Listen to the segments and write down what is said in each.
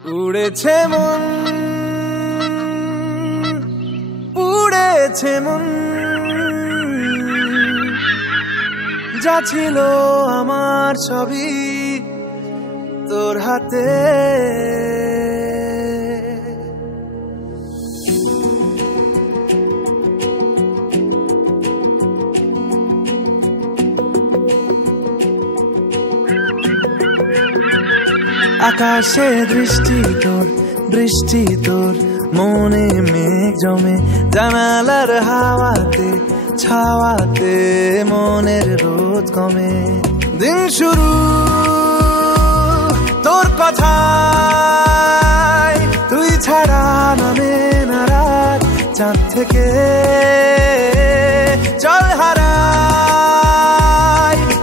উড়েছে মন, উড়েছে মন, যা ছিল আমার সবই তোর হাতে। আকাশে দৃষ্টি তোর, বৃষ্টি তোর, মনে মেঘ জমে, জানালার হাওয়াতে ছাওয়াতে মনের রোদ কমে। দিন শুরু তোর কথায়, তুই ছাড়া নামে না রাত, চাঁদ থেকে চল হারাই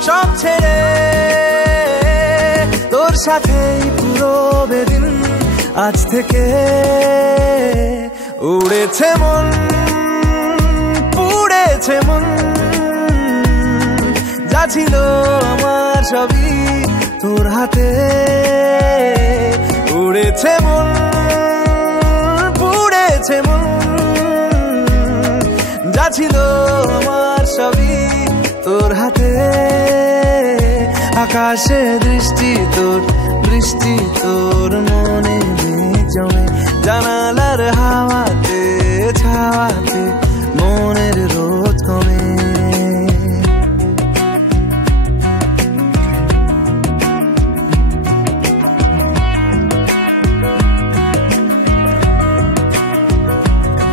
সব ছেড়ে, তোর সাথেই পুরো বেদিন আজ থেকে। উড়েছে মন, পুড়েছে মন, যা ছিল আমার সবই তোর হাতে। উড়েছে মন, পুড়েছে মন, যা ছিল আমার সবই তোর হাতে। আকাশে দৃষ্টি তোর, বৃষ্টি তোর, মনে মেঘ জমে, জানালার হাওয়াতে ছাওয়াতে মনের রোদ কমে।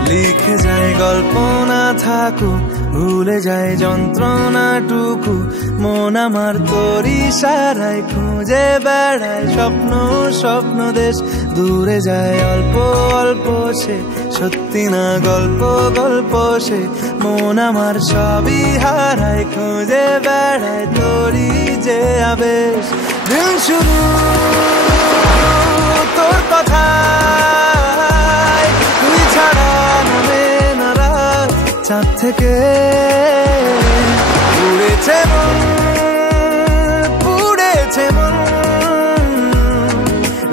লিখে যায় গল্প না থাকুক, ভুলে যায় যন্ত্রণাটুকু, মন আমার তোর ইশারায় খুঁজে বেড়ায় স্বপ্ন স্বপ্ন দেশ। দূরে যায় অল্প অল্প সে, সত্যি না গল্প গল্প সে, মন আমার সবই হারায় খুঁজে বেড়ায় তোরই যে আবেশ। দিন শুরু তোর কথায়, তুই ছাড়া নামে না রাত, চাঁদ থেকে উড়েছে মন, পুড়েছে মন,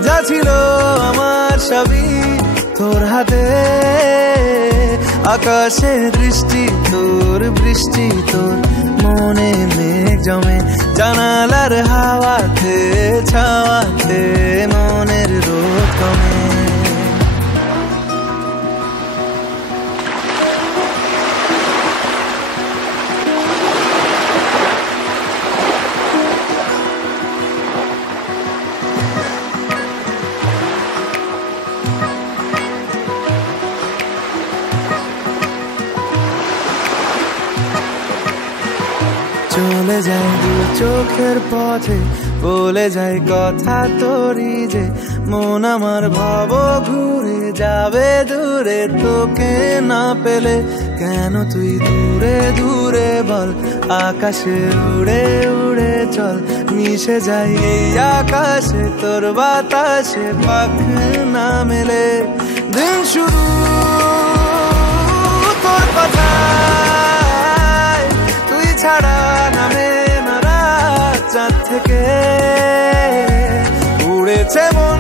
যা ছিল আমার সবই তোর হাতে। আকাশে দৃষ্টি তোর, বৃষ্টি তোর, মনে মেঘ জমে, জানালার হাওয়াতে ছাওয়াতে মনের রোদ কমে। চলে যায় দু চোখের পথে, বলে যায় কথা তোরই যে, মন আমার ভাব ঘুরে যাবে দূরে তোকে না পেলে। কেন তুই দূরে দূরে বল, আকাশে উড়ে উড়ে চল, মিশে যাই এই আকাশে তোর বাতাসে পাখ না মেলে। দিন শুরু তোর কথায়, তুই ছাড়া নামে না রাত, চাঁদ থেকে উড়েছে মন,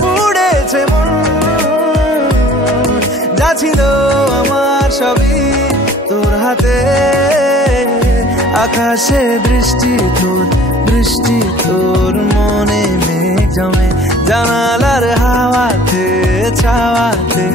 পুড়েছে মন, যা ছিল আমার সবই তোর হাতে। আকাশে দৃষ্টি তোর, বৃষ্টি তোর, মনে মেঘ জমে, জানালার হাওয়াতে ছাওয়াতে